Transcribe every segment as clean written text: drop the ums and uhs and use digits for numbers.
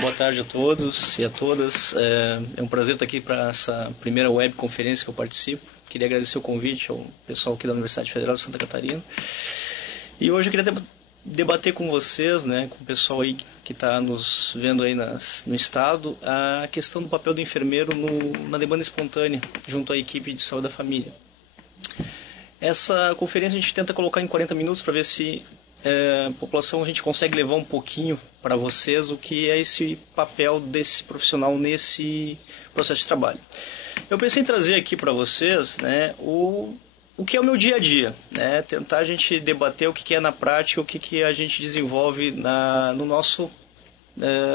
Boa tarde a todos e a todas. É um prazer estar aqui para essa primeira webconferência que eu participo. Queria agradecer o convite ao pessoal aqui da Universidade Federal de Santa Catarina. E hoje eu queria debater com vocês, né, com o pessoal aí que está nos vendo aí no estado, a questão do papel do enfermeiro na demanda espontânea, junto à equipe de saúde da família. Essa conferência a gente tenta colocar em 40 minutos para ver se população a gente consegue levar um pouquinho para vocês o que é esse papel desse profissional nesse processo de trabalho. Eu pensei em trazer aqui para vocês, né, o que é o meu dia a dia, né, tentar a gente debater o que é na prática, o que a gente desenvolve no nosso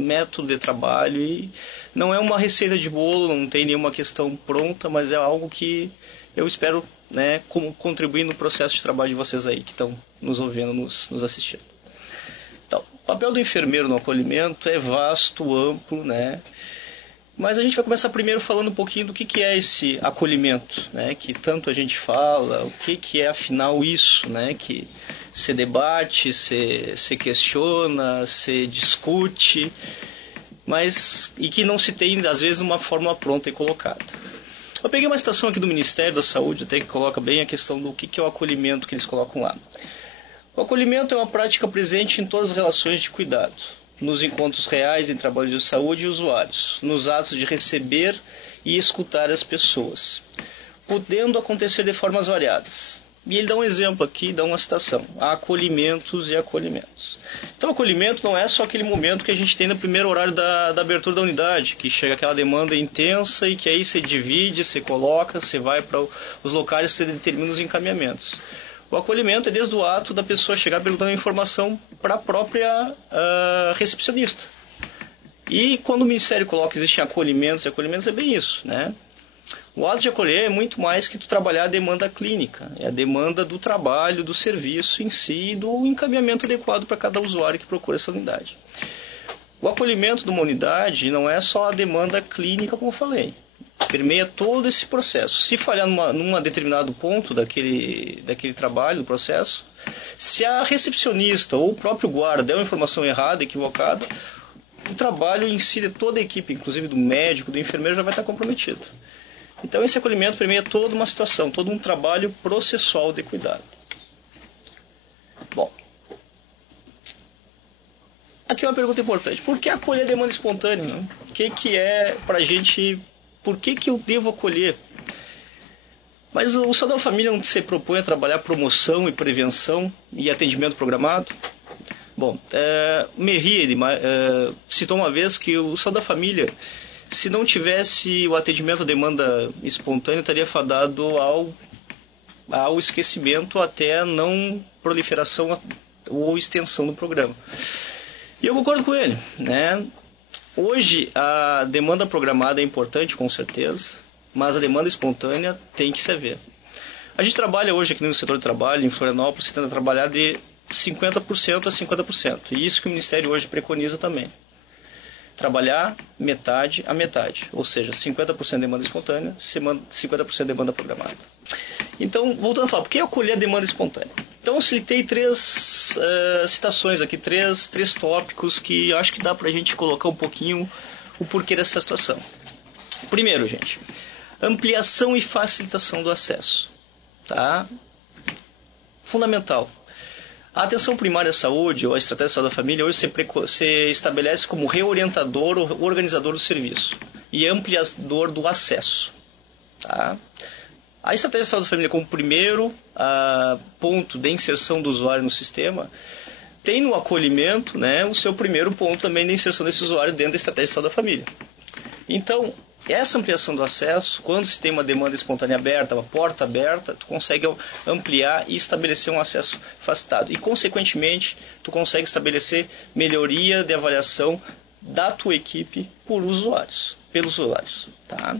método de trabalho. E não é uma receita de bolo, não tem nenhuma questão pronta, mas é algo que eu espero, né, contribuir no processo de trabalho de vocês aí que estão nos ouvindo, nos assistindo. Então, o papel do enfermeiro no acolhimento é vasto, amplo, né? Mas a gente vai começar primeiro falando um pouquinho do que é esse acolhimento, né? Que tanto a gente fala, o que é afinal isso, né? Que se debate, se questiona, se discute, e que não se tem, às vezes, uma fórmula pronta e colocada. Eu peguei uma citação aqui do Ministério da Saúde, até que coloca bem a questão do que é o acolhimento que eles colocam lá. O acolhimento é uma prática presente em todas as relações de cuidado, nos encontros reais em trabalho de saúde e usuários, nos atos de receber e escutar as pessoas, podendo acontecer de formas variadas. E ele dá um exemplo aqui, dá uma citação: há acolhimentos e acolhimentos. Então, acolhimento não é só aquele momento que a gente tem no primeiro horário da abertura da unidade, que chega aquela demanda intensa e que aí você divide, você coloca, você vai para os locais e você determina os encaminhamentos. O acolhimento é desde o ato da pessoa chegar perguntando informação para a própria recepcionista. E quando o Ministério coloca que existem acolhimentos e acolhimentos, é bem isso, né? O ato de acolher é muito mais que tu trabalhar a demanda clínica, é a demanda do trabalho, do serviço em si e do encaminhamento adequado para cada usuário que procura essa unidade. O acolhimento de uma unidade não é só a demanda clínica, como eu falei, permeia todo esse processo. Se falhar num determinado ponto daquele trabalho, do processo, se a recepcionista ou o próprio guarda der uma informação errada, equivocada, o trabalho em si de toda a equipe, inclusive do médico, do enfermeiro, já vai estar comprometido. Então esse acolhimento permeia toda uma situação, todo um trabalho processual de cuidado. Bom, aqui é uma pergunta importante: por que acolher a demanda espontânea? Né? O que é pra gente, por que eu devo acolher? Mas o Saúde da Família não se propõe a trabalhar promoção e prevenção e atendimento programado? Bom, Merri citou uma vez que o Saúde da Família, se não tivesse o atendimento à demanda espontânea, estaria fadado ao esquecimento até a não proliferação ou extensão do programa. E eu concordo com ele, né? Hoje a demanda programada é importante, com certeza, mas a demanda espontânea tem que se haver. A gente trabalha hoje aqui no setor de trabalho, em Florianópolis, se tenta trabalhar de 50% a 50%. E isso que o Ministério hoje preconiza também. Trabalhar metade a metade, ou seja, 50% demanda espontânea, 50% demanda programada. Então, voltando a falar, por que acolher a demanda espontânea? Então, eu citei três citações aqui, três tópicos que acho que dá para a gente colocar um pouquinho o porquê dessa situação. Primeiro, gente, ampliação e facilitação do acesso. Tá? Fundamental. A atenção primária à saúde, ou a estratégia de saúde da família, hoje se estabelece como reorientador ou organizador do serviço e ampliador do acesso. Tá? A estratégia de saúde da família, como primeiro ponto de inserção do usuário no sistema, tem no acolhimento, né, o seu primeiro ponto também de inserção desse usuário dentro da estratégia de saúde da família. Então, essa ampliação do acesso, quando se tem uma demanda espontânea aberta, uma porta aberta, tu consegue ampliar e estabelecer um acesso facilitado. E, consequentemente, tu consegue estabelecer melhoria de avaliação da tua equipe pelos usuários. Tá?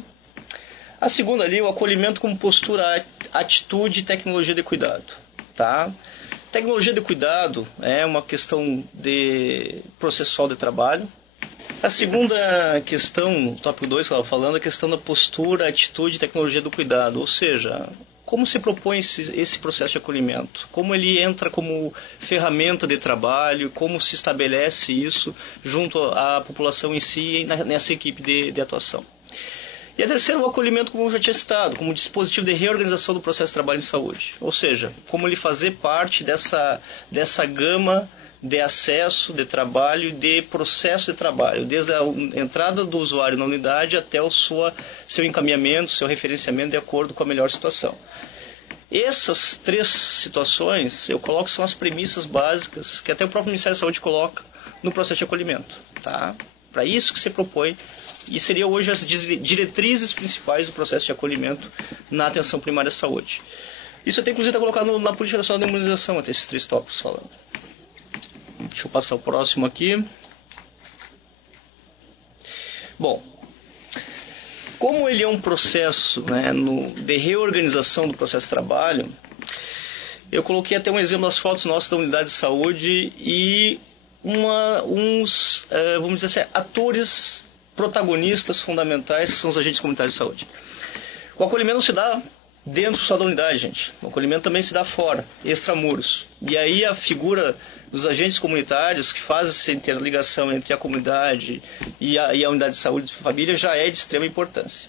A segunda ali, o acolhimento como postura, atitude e tecnologia de cuidado. Tá? Tecnologia de cuidado é uma questão de processual de trabalho. A segunda questão, tópico 2 que eu estava falando, é a questão da postura, atitude e tecnologia do cuidado. Ou seja, como se propõe esse processo de acolhimento? Como ele entra como ferramenta de trabalho? Como se estabelece isso junto à população em si, nessa equipe de atuação? E a terceira, o acolhimento, como eu já tinha citado, como dispositivo de reorganização do processo de trabalho em saúde. Ou seja, como ele fazer parte dessa gama de acesso, de trabalho e de processo de trabalho, desde a entrada do usuário na unidade até o seu encaminhamento, seu referenciamento de acordo com a melhor situação. Essas três situações, eu coloco, são as premissas básicas que até o próprio Ministério da Saúde coloca no processo de acolhimento. Tá? Para isso que se propõe, e seriam hoje as diretrizes principais do processo de acolhimento na atenção primária à saúde. Isso até inclusive está colocado na Política Nacional de Imunização, até esses três tópicos falando. Deixa eu passar o próximo aqui. Bom, como ele é um processo, né, de reorganização do processo de trabalho, eu coloquei até um exemplo das fotos nossas da unidade de saúde e vamos dizer assim, atores protagonistas fundamentais, que são os agentes comunitários de saúde. O acolhimento não se dá dentro só da unidade, gente. O acolhimento também se dá fora, extramuros. E aí a figura dos agentes comunitários, que faz essa interligação entre a comunidade e a unidade de saúde de família, já é de extrema importância.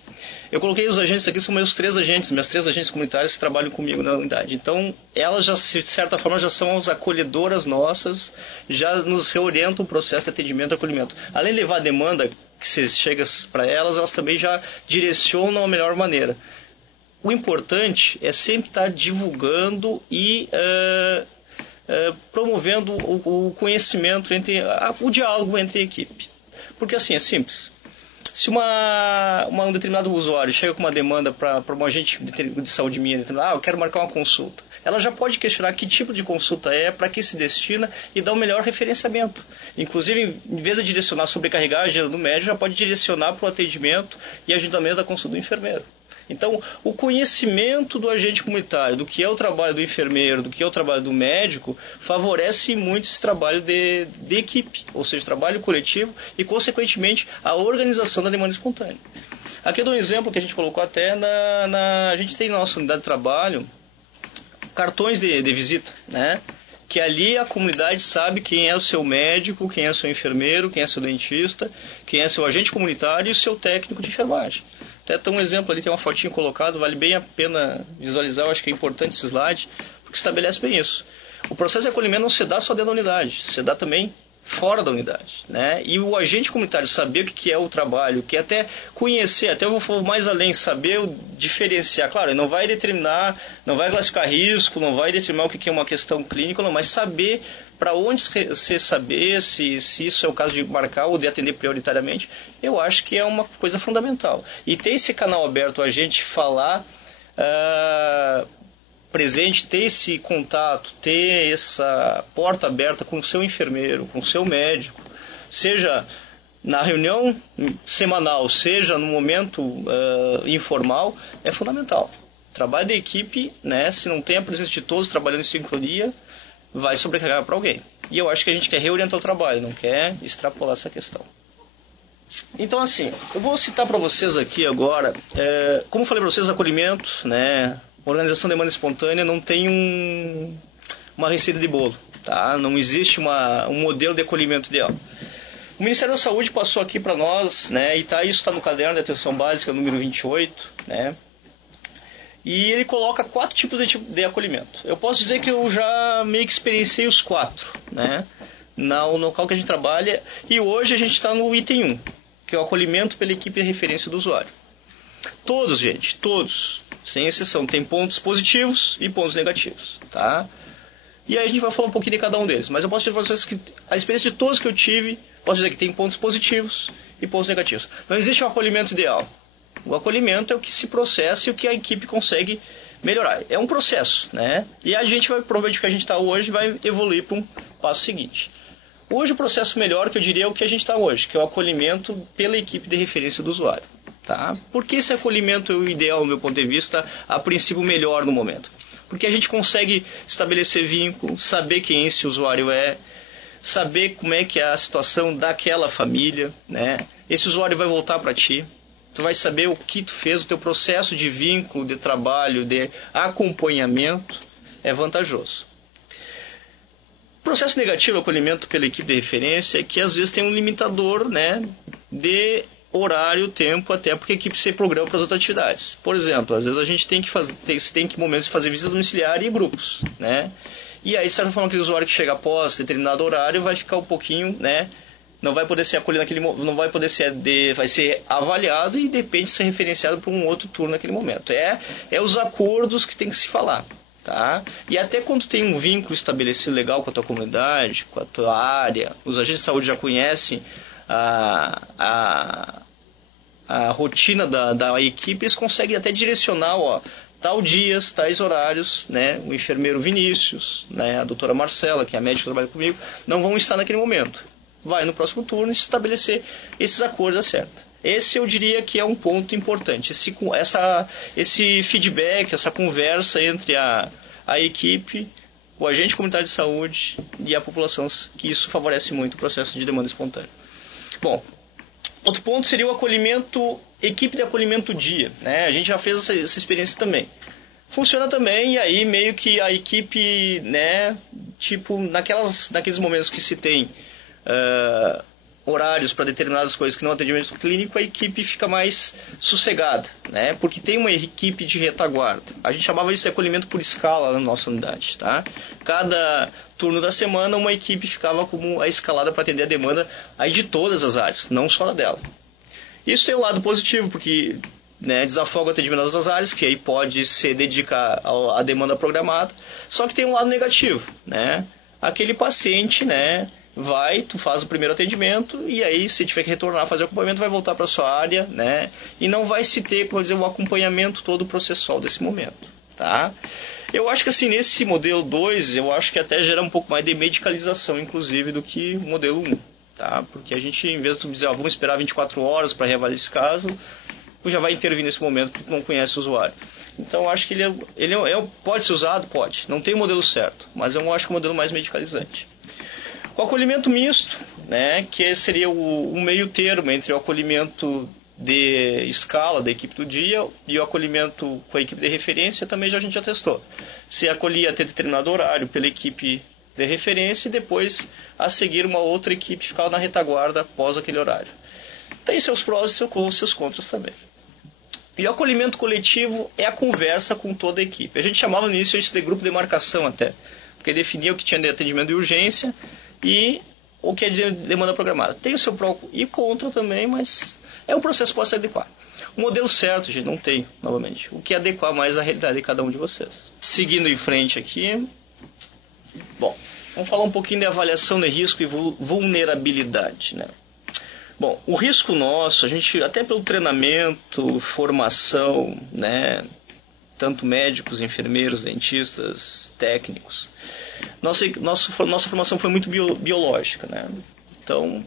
Eu coloquei os agentes aqui, são minhas três agentes comunitários que trabalham comigo na unidade. Então, elas já, de certa forma, já são as acolhedoras nossas, já nos reorientam o processo de atendimento e acolhimento. Além de levar a demanda que se chega para elas também já direcionam a melhor maneira. O importante é sempre estar divulgando e promovendo o conhecimento, o diálogo entre a equipe. Porque assim, é simples. Se um determinado usuário chega com uma demanda para um agente de saúde minha, eu quero marcar uma consulta, ela já pode questionar que tipo de consulta é, para que se destina e dar o melhor referenciamento. Inclusive, em vez de direcionar sobrecarregar a agenda do médico, já pode direcionar para o atendimento e agendamento da consulta do enfermeiro. Então, o conhecimento do agente comunitário, do que é o trabalho do enfermeiro, do que é o trabalho do médico, favorece muito esse trabalho de equipe, ou seja, trabalho coletivo e, consequentemente, a organização da demanda espontânea. Aqui eu dou um exemplo que a gente colocou até a gente tem na nossa unidade de trabalho cartões de visita, né? Que ali a comunidade sabe quem é o seu médico, quem é o seu enfermeiro, quem é o seu dentista, quem é o seu agente comunitário e o seu técnico de enfermagem. Até tem um exemplo ali, tem uma fotinho colocado, vale bem a pena visualizar, eu acho que é importante esse slide, porque estabelece bem isso. O processo de acolhimento não se dá só dentro da unidade, se dá também fora da unidade, né? E o agente comunitário saber o que é o trabalho, que até conhecer, até eu vou mais além, saber diferenciar, claro, ele não vai determinar, não vai classificar risco, não vai determinar o que é uma questão clínica, não, mas saber para onde você saber se isso é o caso de marcar ou de atender prioritariamente, eu acho que é uma coisa fundamental. E ter esse canal aberto, a gente falar presente, ter esse contato, ter essa porta aberta com o seu enfermeiro, com o seu médico, seja na reunião semanal, seja no momento informal, é fundamental. Trabalho de equipe, né, se não tem a presença de todos trabalhando em sincronia, vai sobrecarregar para alguém. E eu acho que a gente quer reorientar o trabalho, não quer extrapolar essa questão. Então, assim, eu vou citar para vocês aqui agora, como falei para vocês, acolhimento, né, organização de demanda espontânea não tem uma receita de bolo, tá? Não existe um modelo de acolhimento ideal. O Ministério da Saúde passou aqui para nós, né, e isso está no caderno de atenção básica, número 28, né? E ele coloca 4 tipos de acolhimento. Eu posso dizer que eu já meio que experienciei os 4, né? No local que a gente trabalha. E hoje a gente está no item 1, que é o acolhimento pela equipe de referência do usuário. Todos, gente, todos, sem exceção, tem pontos positivos e pontos negativos, tá? E aí a gente vai falar um pouquinho de cada um deles. Mas eu posso dizer para vocês que a experiência de todos que eu tive, posso dizer que tem pontos positivos e pontos negativos. Não existe um acolhimento ideal. O acolhimento é o que se processa e o que a equipe consegue melhorar. É um processo, né? E a gente vai, provavelmente o que a gente está hoje, vai evoluir para um passo seguinte. Hoje o processo melhor, que eu diria, é o que a gente está hoje, que é o acolhimento pela equipe de referência do usuário. Tá? Por que esse acolhimento é o ideal, do meu ponto de vista, a princípio melhor no momento? Porque a gente consegue estabelecer vínculo, saber quem esse usuário é, saber como é que é a situação daquela família, né? Esse usuário vai voltar para ti. tu vai saber o que tu fez, o teu processo de vínculo, de trabalho, de acompanhamento é vantajoso. O processo negativo, acolhimento pela equipe de referência, é que às vezes tem um limitador, né, de horário, tempo, até porque a equipe se programa para as outras atividades. Por exemplo, às vezes a gente tem que momentos de fazer visita domiciliar e grupos, né? E aí, de certa forma, aquele usuário que chega após determinado horário vai ficar um pouquinho, né? Não vai poder ser acolhido naquele momento, não vai poder ser, vai ser avaliado e depende de ser referenciado para um outro turno naquele momento. É os acordos que tem que se falar, tá? E até quando tem um vínculo estabelecido legal com a tua comunidade, com a tua área, os agentes de saúde já conhecem a rotina da equipe, eles conseguem até direcionar, tal dias, tais horários, né? O enfermeiro Vinícius, né? A doutora Marcela, que é a médica que trabalha comigo, não vão estar naquele momento. Vai no próximo turno estabelecer esses acordos acerta. Esse eu diria que é um ponto importante, esse feedback, essa conversa entre a equipe, o agente comunitário de saúde e a população, que isso favorece muito o processo de demanda espontânea. Bom, outro ponto seria o acolhimento, equipe de acolhimento dia, né? A gente já fez essa experiência também. Funciona também, e aí meio que a equipe, né, tipo, naqueles momentos que se tem horários para determinadas coisas que não atendimento clínico, a equipe fica mais sossegada, né? Porque tem uma equipe de retaguarda. A gente chamava isso de acolhimento por escala na nossa unidade, tá? Cada turno da semana uma equipe ficava como a escalada para atender a demanda aí de todas as áreas, não só a dela. Isso tem um lado positivo, porque, né, desafoga o atendimento das outras áreas, que aí pode se dedicar à demanda programada, só que tem um lado negativo, né? Aquele paciente, né, tu faz o primeiro atendimento e aí, se tiver que retornar a fazer o acompanhamento, vai voltar para a sua área, né? E não vai se ter, como dizer, o acompanhamento todo processual desse momento, tá? Eu acho que assim, nesse modelo 2, eu acho que até gera um pouco mais de medicalização, inclusive, do que o modelo 1, tá? Porque a gente, em vez de dizer, vamos esperar 24 horas para reavaliar esse caso, já vai intervir nesse momento porque não conhece o usuário. Então, eu acho que ele pode ser usado? Pode. Não tem o modelo certo, mas eu acho que é o modelo mais medicalizante. O acolhimento misto, né, que seria o meio termo entre o acolhimento de escala da equipe do dia e o acolhimento com a equipe de referência, também a gente já testou. Se acolhia até determinado horário pela equipe de referência e depois a seguir uma outra equipe ficava na retaguarda após aquele horário. Tem seus prós e seus contras também. E o acolhimento coletivo é a conversa com toda a equipe. A gente chamava no início isso de grupo de marcação até, porque definia o que tinha de atendimento de urgência e o que é de demanda programada. Tem o seu pró e contra também, mas é um processo que pode se adequar. O modelo certo, gente, não tem, novamente. O que adequar mais à realidade de cada um de vocês. Seguindo em frente aqui. Bom, vamos falar um pouquinho de avaliação de risco e vulnerabilidade, né? Bom, o risco nosso, a gente, até pelo treinamento, formação, né? Tanto médicos, enfermeiros, dentistas, técnicos. Nossa formação foi muito biológica, né? Então,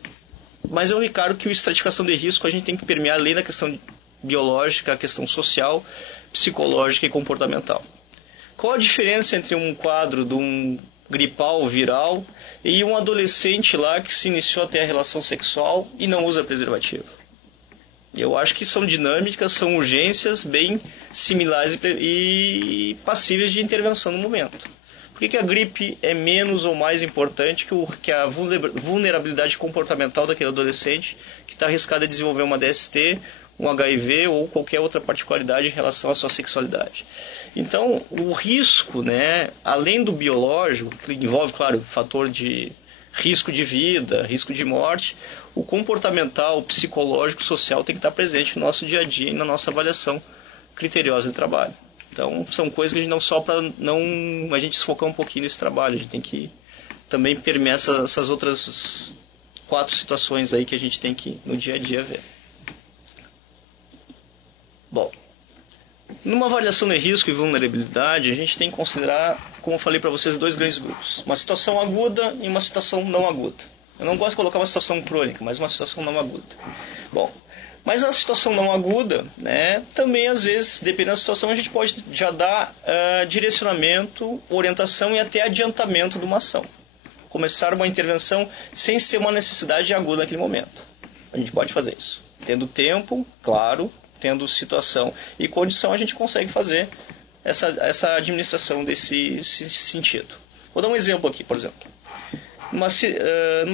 mas eu recaro que a estratificação de risco a gente tem que permear além da questão biológica, a questão social, psicológica e comportamental. Qual a diferença entre um quadro de um gripal viral e um adolescente lá que se iniciou a ter a relação sexual e não usa preservativo? Eu acho que são dinâmicas, são urgências bem similares e passíveis de intervenção no momento. Por que a gripe é menos ou mais importante que a vulnerabilidade comportamental daquele adolescente que está arriscado a desenvolver uma DST, um HIV ou qualquer outra particularidade em relação à sua sexualidade? Então, o risco, né, além do biológico, que envolve, claro, o fator de risco de vida, risco de morte, o comportamental, o psicológico, o social tem que estar presente no nosso dia a dia e na nossa avaliação criteriosa de trabalho. Então, são coisas que a gente não só para a gente se focar um pouquinho nesse trabalho, a gente tem que também permear essas outras 4 situações aí que a gente tem que no dia a dia ver. Bom, numa avaliação de risco e vulnerabilidade, a gente tem que considerar, como eu falei para vocês, 2 grandes grupos. Uma situação aguda e uma situação não aguda. Eu não gosto de colocar uma situação crônica, mas uma situação não aguda. Bom, mas a situação não aguda, né, também às vezes, dependendo da situação, a gente pode já dar direcionamento, orientação e até adiantamento de uma ação. Começar uma intervenção sem ser uma necessidade aguda naquele momento. A gente pode fazer isso. Tendo tempo, claro, tendo situação e condição, a gente consegue fazer essa administração desse sentido. Vou dar um exemplo aqui, por exemplo. Numa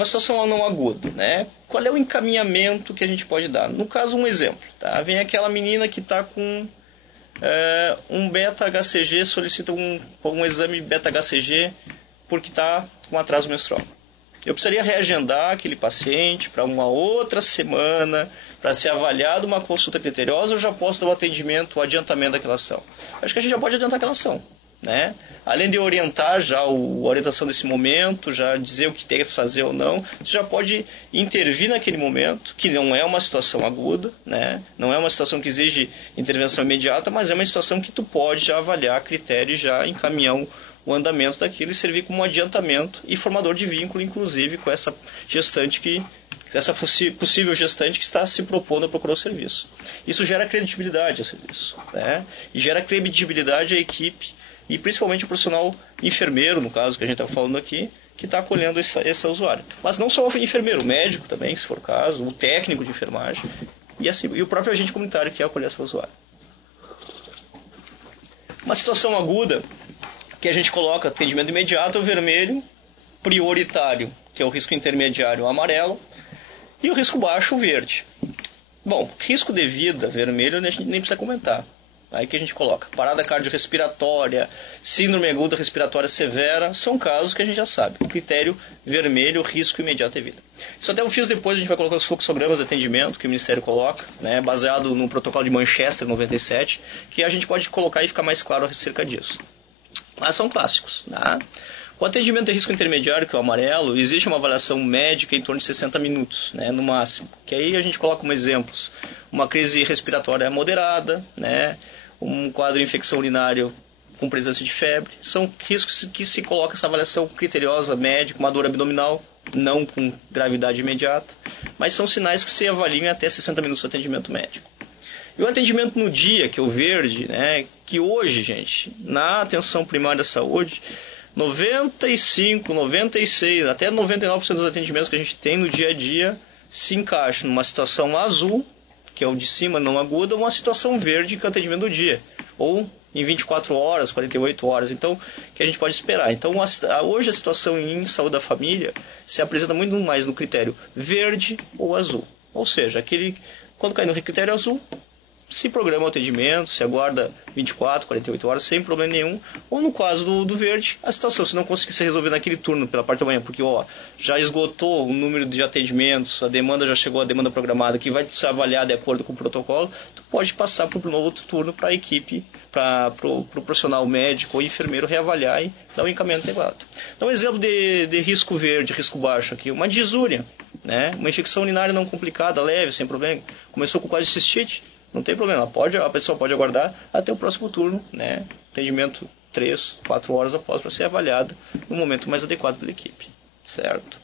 situação não aguda, né? Qual é o encaminhamento que a gente pode dar? No caso, um exemplo. Tá? Vem aquela menina que está com um beta-HCG, solicita um exame beta-HCG porque está com atraso menstrual. Eu precisaria reagendar aquele paciente para uma outra semana, para ser avaliado uma consulta criteriosa, ou já posso dar o atendimento, o adiantamento daquela ação? Acho que a gente já pode adiantar aquela ação, né? Além de orientar já a orientação desse momento, já dizer o que tem que fazer ou não, você já pode intervir naquele momento, que não é uma situação aguda, né? Não é uma situação que exige intervenção imediata, mas é uma situação que tu pode já avaliar a critério e já encaminhar o andamento daquilo e servir como um adiantamento e formador de vínculo, inclusive, com essa gestante essa possível gestante que está se propondo a procurar o serviço. Isso gera credibilidade ao serviço, né? E gera credibilidade à equipe e principalmente o profissional enfermeiro, no caso que a gente está falando aqui, que está acolhendo esse usuário. Mas não só o enfermeiro, o médico também, se for o caso, o técnico de enfermagem e o próprio agente comunitário que acolhe esse usuário. Uma situação aguda que a gente coloca atendimento imediato, o vermelho, prioritário, que é o risco intermediário, o amarelo, e o risco baixo, o verde. Bom, risco de vida, vermelho, a gente nem precisa comentar. Aí que a gente coloca parada cardiorrespiratória, síndrome aguda respiratória severa, são casos que a gente já sabe. O critério vermelho, risco imediato de vida. Isso até eu fiz depois, a gente vai colocar os fluxogramas de atendimento que o Ministério coloca, né, baseado no protocolo de Manchester 97, que a gente pode colocar e ficar mais claro acerca disso. Mas são clássicos, tá? O atendimento de risco intermediário, que é o amarelo, existe uma avaliação médica em torno de 60 minutos, né, no máximo. Que aí a gente coloca como exemplos uma crise respiratória moderada, né, um quadro de infecção urinária com presença de febre. São riscos que se coloca essa avaliação criteriosa médica, uma dor abdominal, não com gravidade imediata, mas são sinais que se avaliam em até 60 minutos de atendimento médico. E o atendimento no dia, que é o verde, né, que hoje, gente, na atenção primária da saúde, 95, 96, até 99% dos atendimentos que a gente tem no dia a dia se encaixam numa situação azul, que é o de cima não aguda, ou uma situação verde, que é o atendimento do dia, ou em 24 horas, 48 horas, então, que a gente pode esperar. Então, hoje a situação em saúde da família se apresenta muito mais no critério verde ou azul. Ou seja, quando cai no critério azul, se programa o atendimento, se aguarda 24, 48 horas sem problema nenhum, ou no caso do verde, a situação, se não conseguir ser resolvida naquele turno pela parte da manhã, porque já esgotou o número de atendimentos, a demanda já chegou, a demanda programada, que vai ser avaliada de acordo com o protocolo, tu pode passar para um outro turno para a equipe, para o profissional médico ou enfermeiro reavaliar e dar um encaminhamento adequado. Então, um exemplo de risco verde, risco baixo aqui, uma disúria, né? Uma infecção urinária não complicada, leve, sem problema, começou com quase cistite, não tem problema, a pessoa pode aguardar até o próximo turno, né? Atendimento 3, 4 horas após para ser avaliada no momento mais adequado pela equipe, certo?